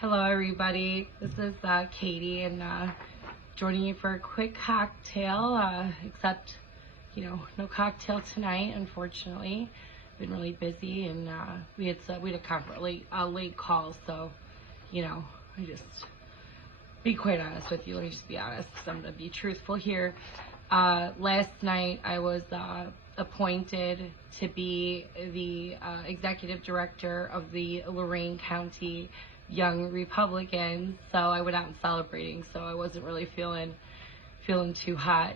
Hello everybody, this is Katie and joining you for a quick cocktail, except, no cocktail tonight, unfortunately. Been really busy and we had a late call, so, I just, be quite honest with you, let me just be honest, because I'm going to be truthful here. Last night I was appointed to be the executive director of the Lorain County Young Republicans, so I went out and celebrating, so I wasn't really feeling too hot,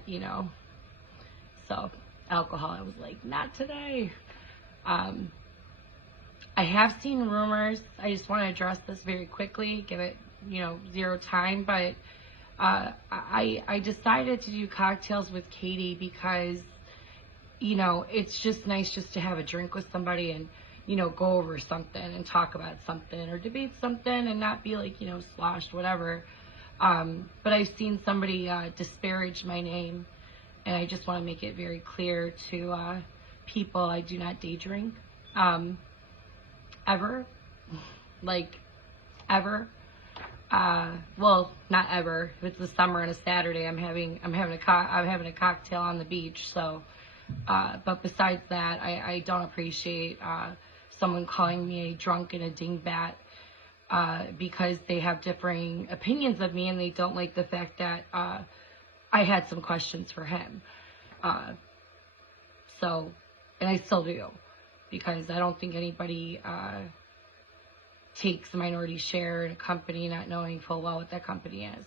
so alcohol, I was like, not today. I have seen rumors. I just want to address this very quickly, give it zero time, but I decided to do cocktails with Katie because it's just nice just to have a drink with somebody and go over something and talk about something or debate something and not be like, sloshed, whatever. But I've seen somebody disparage my name, and I just want to make it very clear to people I do not day drink, ever, like, ever. Well, not ever. If it's the summer and a Saturday, I'm having a cocktail on the beach, so, but besides that, I don't appreciate, someone calling me a drunk and a dingbat because they have differing opinions of me and they don't like the fact that I had some questions for him. So, and I still do, because I don't think anybody takes a minority share in a company not knowing full well what that company is.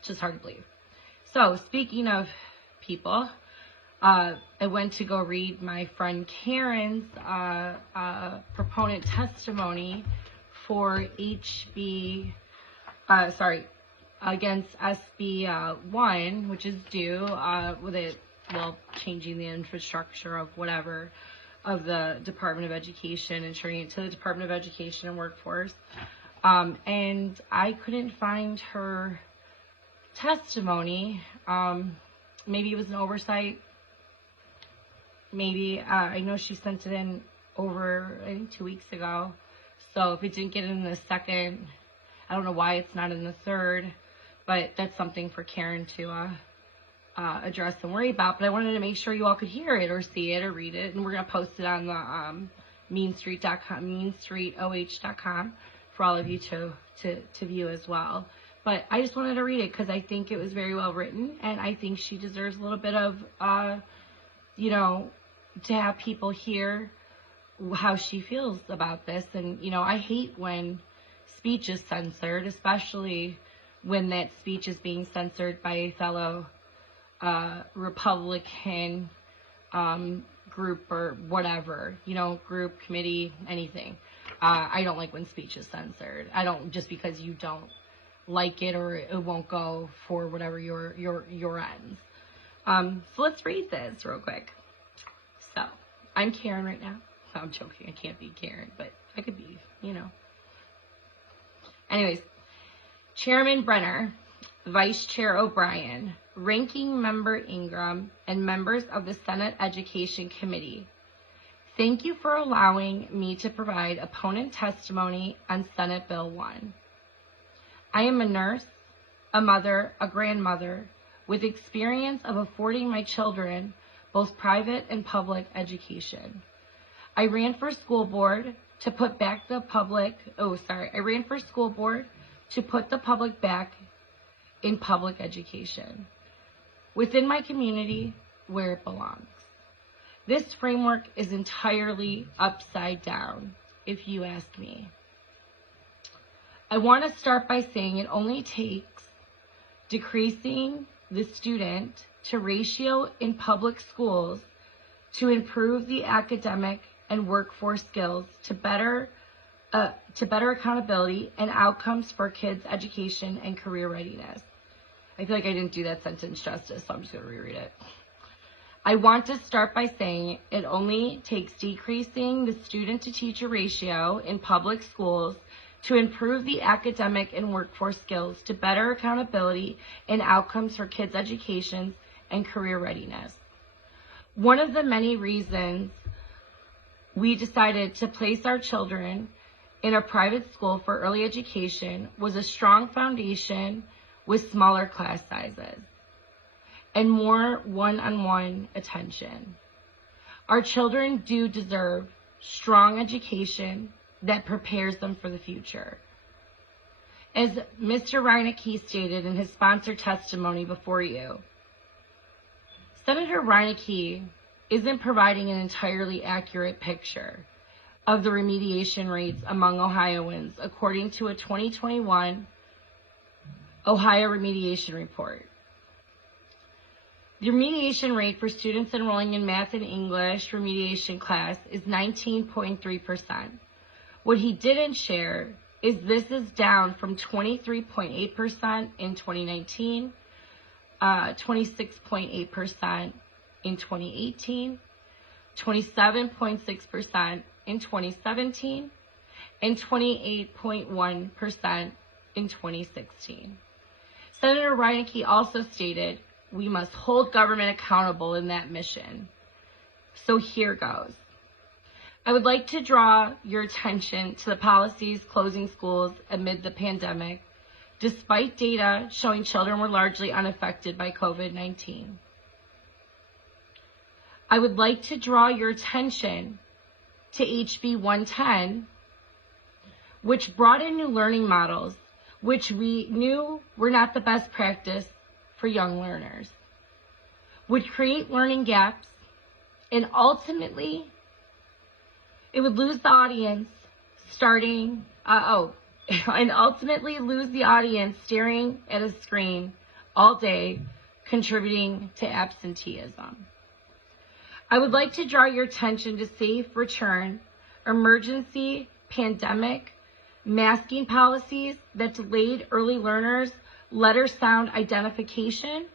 It's just hard to believe. So, speaking of people, I went to go read my friend Karen's proponent testimony for against SB 1, which is due with it, changing the infrastructure of whatever of the Department of Education and turning it to the Department of Education and Workforce. And I couldn't find her testimony. Maybe it was an oversight. Maybe, I know she sent it in over, I think 2 weeks ago. So if it didn't get in the second, I don't know why it's not in the third, but that's something for Karen to address and worry about. But I wanted to make sure you all could hear it or see it or read it. And we're going to post it on the meanstreetoh.com for all of you to view as well. But I just wanted to read it because I think it was very well written, and I think she deserves a little bit of, to have people hear how she feels about this. And, I hate when speech is censored, especially when that speech is being censored by a fellow Republican group or whatever, group, committee, anything. I don't like when speech is censored. I don't, just because you don't like it or it won't go for whatever your ends. So let's read this real quick. So, I'm Karen right now. No, I'm joking. I can't be Karen, but I could be, Anyways, Chairman Brenner, Vice Chair O'Brien, Ranking Member Ingram, and members of the Senate Education Committee, thank you for allowing me to provide opponent testimony on Senate Bill 1. I am a nurse, a mother, a grandmother, with experience of affording my children both private and public education. I ran for school board to put back the public, I ran for school board to put the public back in public education, within my community where it belongs. This framework is entirely upside down, if you ask me. I want to start by saying it only takes decreasing the student to ratio in public schools to improve the academic and workforce skills to better accountability and outcomes for kids' education and career readiness. I feel like I didn't do that sentence justice, so I'm just going to reread it. I want to start by saying it only takes decreasing the student-to-teacher ratio in public schools to improve the academic and workforce skills to better accountability and outcomes for kids' education and career readiness. One of the many reasons we decided to place our children in a private school for early education was a strong foundation with smaller class sizes and more one-on-one attention. Our children do deserve strong education that prepares them for the future. As Mr. Reineke stated in his sponsored testimony before you, Senator Reineke isn't providing an entirely accurate picture of the remediation rates among Ohioans, according to a 2021 Ohio Remediation Report. The remediation rate for students enrolling in math and English remediation class is 19.3%. What he didn't share is this is down from 23.8% in 2019, 26.8% in 2018, 27.6% in 2017, and 28.1% in 2016. Senator Reineke also stated, we must hold government accountable in that mission. So here goes. I would like to draw your attention to the policies closing schools amid the pandemic, despite data showing children were largely unaffected by COVID-19. I would like to draw your attention to HB 110, which brought in new learning models, which we knew were not the best practice for young learners, would create learning gaps, and ultimately it would lose the audience staring at a screen all day, contributing to absenteeism. I would like to draw your attention to safe return, emergency, pandemic, masking policies that delayed early learners' letter sound identification,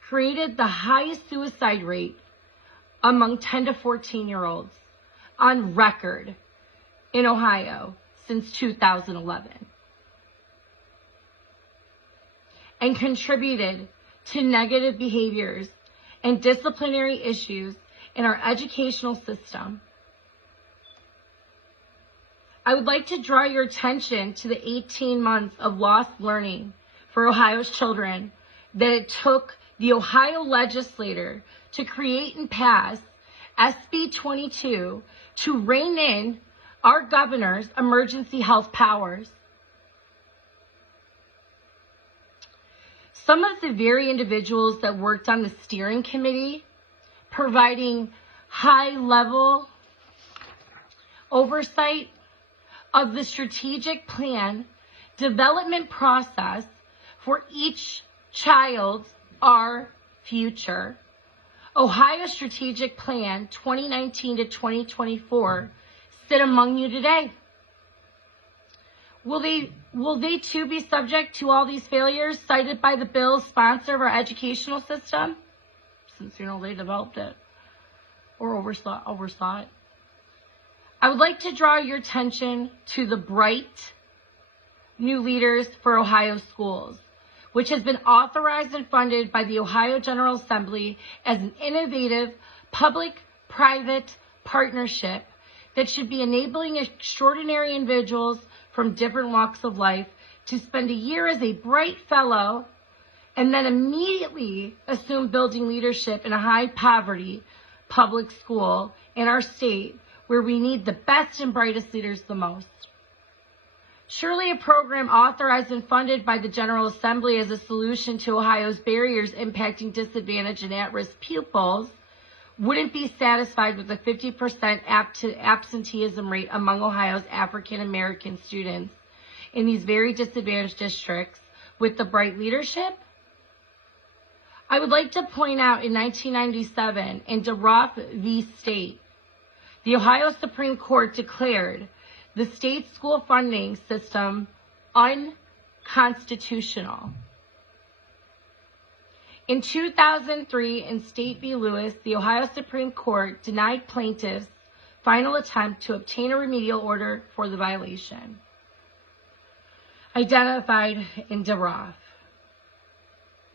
created the highest suicide rate among 10 to 14-year-olds on record in Ohio since 2011, and contributed to negative behaviors and disciplinary issues in our educational system. I would like to draw your attention to the 18 months of lost learning for Ohio's children that it took the Ohio legislature to create and pass SB 22 to rein in our governor's emergency health powers. Some of the very individuals that worked on the steering committee, providing high-level oversight of the strategic plan development process for each child, our future, Ohio Strategic Plan 2019 to 2024, sit among you today. Will they too be subject to all these failures cited by the bill's sponsor of our educational system, since they developed it or oversaw it? I would like to draw your attention to the bright new leaders for Ohio schools, which has been authorized and funded by the Ohio General Assembly as an innovative public-private partnership that should be enabling extraordinary individuals from different walks of life to spend a year as a bright fellow and then immediately assume building leadership in a high-poverty public school in our state where we need the best and brightest leaders the most. Surely a program authorized and funded by the General Assembly as a solution to Ohio's barriers impacting disadvantaged and at-risk pupils wouldn't be satisfied with a 50% absenteeism rate among Ohio's African American students in these very disadvantaged districts with the bright leadership? I would like to point out in 1997 in DeRoff v. State, the Ohio Supreme Court declared the state school funding system unconstitutional. In 2003, in State v. Lewis, the Ohio Supreme Court denied plaintiffs' final attempt to obtain a remedial order for the violation identified in DeRoff,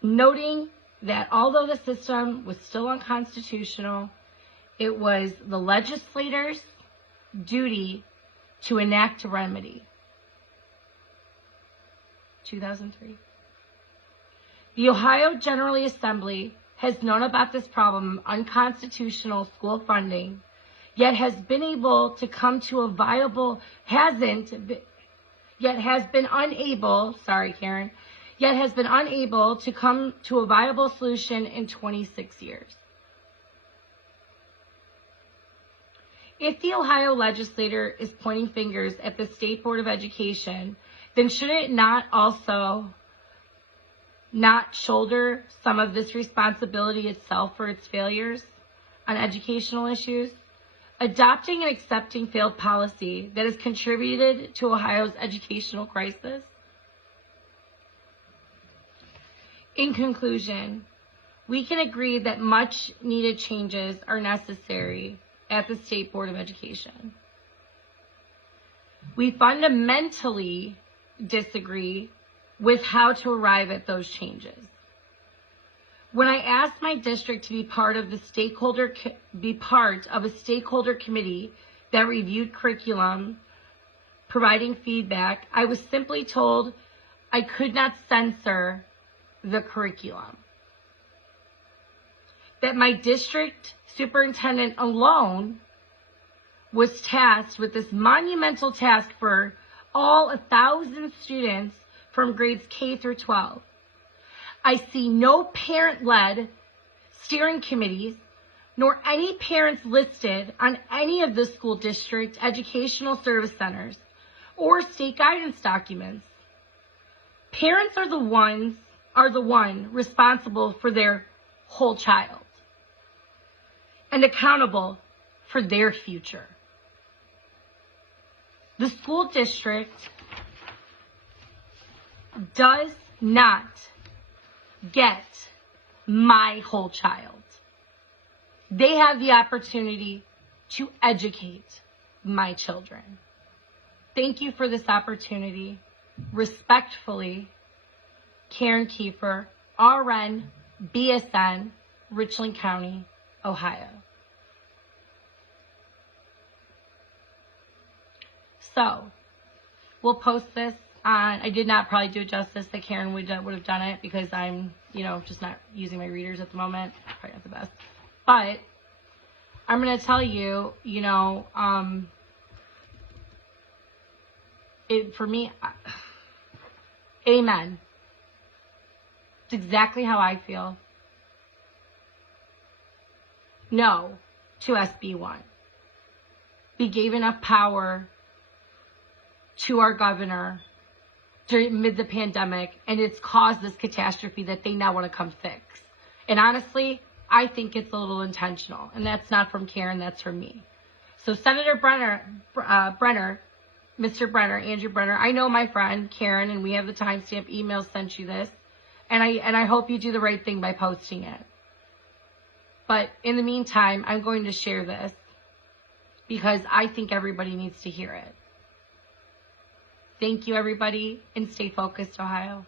noting that although the system was still unconstitutional, it was the legislator's duty to enact a remedy. 2003. The Ohio General Assembly has known about this problem of unconstitutional school funding, yet has been unable to come to a viable, has been unable to come to a viable solution in 26 years. If the Ohio legislature is pointing fingers at the State Board of Education, then should it not also not shoulder some of this responsibility itself for its failures on educational issues? Adopting and accepting failed policy that has contributed to Ohio's educational crisis? In conclusion, we can agree that much needed changes are necessary at the State Board of Education. We fundamentally disagree with how to arrive at those changes. When I asked my district to be part of a stakeholder committee that reviewed curriculum, providing feedback, I was simply told I could not censor the curriculum. That my district superintendent alone was tasked with this monumental task for all 1,000 students from grades K through 12. I see no parent-led steering committees, nor any parents listed on any of the school district educational service centers or state guidance documents. Parents are the one responsible for their whole child and accountable for their future. The school district does not get my whole child. They have the opportunity to educate my children. Thank you for this opportunity. Respectfully, Karen Kiefer, RN, BSN, Richland County, Ohio. So, we'll post this on, I did not probably do it justice that Karen would have done it because I'm, just not using my readers at the moment. Probably not the best. But I'm going to tell you, for me, amen. It's exactly how I feel. No to SB1. We gave enough power to our governor amid the pandemic, and it's caused this catastrophe that they now want to come fix. And honestly, I think it's a little intentional, and that's not from Karen, that's from me. So Senator Brenner, Mr. Brenner, Andrew Brenner, I know my friend Karen, and we have the timestamp emails sent you this, and I hope you do the right thing by posting it. But in the meantime, I'm going to share this because I think everybody needs to hear it. Thank you, everybody, and stay focused, Ohio.